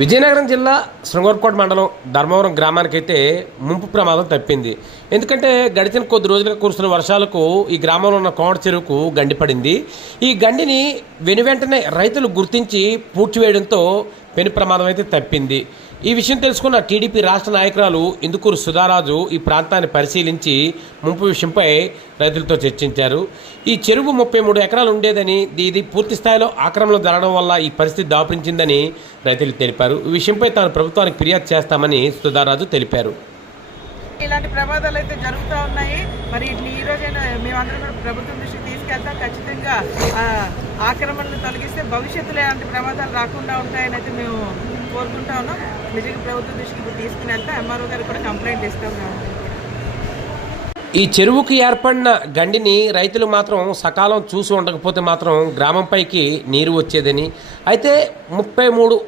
విజయనగరం జిల్లా శృంగవరకోట మండలం ధర్మవరం గ్రామానికైతే ముంపు ప్రమాదం తప్పింది. ఎందుకంటే గడిచిన కొద్ది రోజులుగా కురుస్తున్న వర్షాలకు ఈ గ్రామంలో ఉన్న కోమటి చెరువుకు గండి పడింది. ఈ గండిని వెనువెంటనే రైతులు గుర్తించి పూడ్చివేయడంతో పెను ప్రమాదం అయితే తప్పింది. ఈ విషయం తెలుసుకున్న టీడీపీ రాష్ట్ర నాయకురాలు ఇందుకూరు సుధారాజు ఈ ప్రాంతాన్ని పరిశీలించి ముంపు విషయంపై రైతులతో చర్చించారు. ఈ చెరువు 33 ఎకరాలు ఉండేదని, ఇది పూర్తి స్థాయిలో ఆక్రమణ జరగడం వల్ల ఈ పరిస్థితి దాపురించిందని రైతులు తెలిపారు. ఈ విషయంపై తాను ప్రభుత్వానికి ఫిర్యాదు చేస్తామని సుధారాజు తెలిపారు. ఇలాంటి ప్రమాదాలు అయితే జరుగుతూ ఉన్నాయి. మరి ఈ రోజైనా మేమందరం కూడా ప్రభుత్వం దృష్టికి తీసుకెళ్తాం. ఖచ్చితంగా ఆక్రమణలు తొలగిస్తే భవిష్యత్తులో ఇలాంటి ప్రమాదాలు రాకుండా ఉంటాయని అయితే మేము కోరుకుంటా ఉన్నాం. నిజంగా ప్రభుత్వం దృష్టికి ఇప్పుడు తీసుకుని వెళ్తే ఎంఆర్ఓ గారికి కూడా కంప్లైంట్ ఇస్తాం. ఈ చెరువుకి ఏర్పడిన గండిని రైతులు మాత్రం సకాలం చూసి ఉండకపోతే మాత్రం గ్రామంపైకి నీరు వచ్చేదని, అయితే 33